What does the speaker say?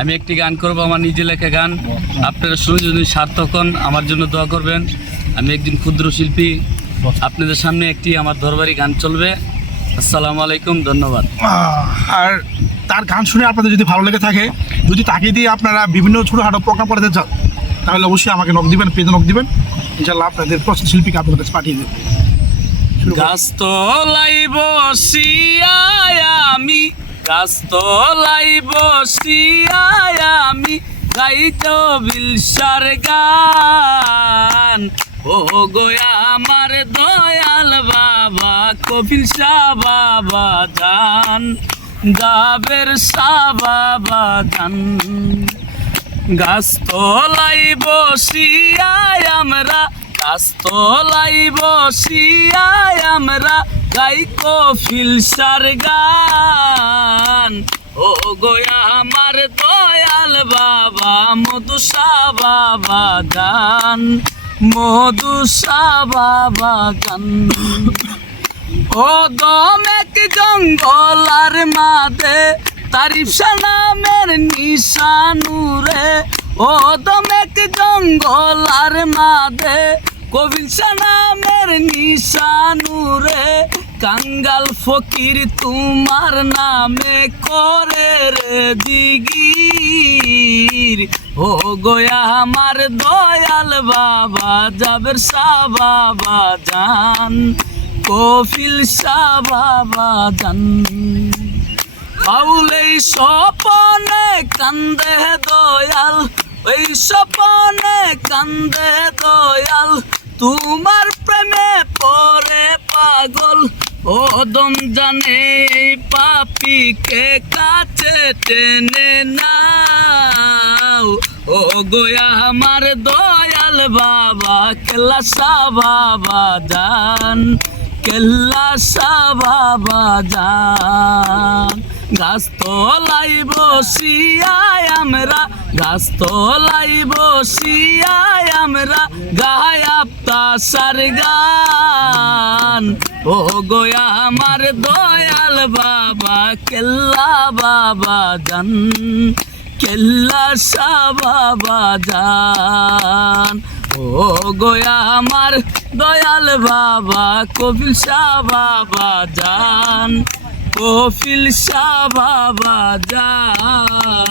আমি একটি গান করব আমার নিজে লেখা গান। আপনারা শুনে যদি সার্থক হন আমার জন্য দোয়া করবেন। আমি একজন ক্ষুদ্র শিল্পী। আপনাদের সামনে একটি আমার দরবারি গান চলবে। আসসালামু আলাইকুম ধন্যবাদ। আর তার গান শুনে আপনাদের যদি ভালো লেগে থাকে যদি তাকে দিয়ে আপনারা বিভিন্ন ছোটোখাটো প্রোগ্রাম করাতে চান তাহলে অবশ্যই আমাকে নক দিবেন পেজে নক দিবেন। ইনশাল্লাহ আপনাদের প্রশ্ন শিল্পীকে আপনাদের কাছে পাঠিয়ে দেবেন। গাছ তলাই বসিয়ায় আমি গাছ তলাই বসিয়ায় আমি গাইতো বিলসার গান। ও গোয়া আমার দয়াল বাবা, কপিল শাহ বাবা জান। জাবের শাহ বাবা জান। গাছতলাই বসিয়ায় আমরা গাছতলাই বসিয়ায় আমরা গাই কফিল সার গান। গোয়া আমার দয়াল বাবা, মধুসা বাবা গান মধুসা বাবা গান ও দমেক জঙ্গলার মাঝে তারিফা নামের নিশানুরে ও দমেক জঙ্গলার মাঝে কবিলসা নামের নিশানুরে কাঙ্গাল ফকির তোমার নামে করে রে জিগির ও গোয়া আমার দয়াল বাবা যাবের সা বাবা জান, কফিল শাহ বাবা জান। পাউলেই স্বপনে কান্দে দয়াল, ওই স্বপনে কান্দে দয়াল, তোমার প্রেমে পরে পাগল। ও দম জানে পাপিকে কাছে টেনে নাও। ও গোয়া আমার দয়াল বাবা কেলা সা বাবা জান, কেল্লা সা বাবা জান। গাছ তলাই বসিয়ায় আমরা গাছ তলাই বসিয়ায় আমরা গায়াব তাসার গান। ও গোয়া আমার দয়াল বাবা, কেল্লা বাবা জান, কেল্লা সা বাবা জান। ও গোয়া আমার দয়াল বাবা, কপিল শাহ বাবা জান। কপিল শাহ বাবা জান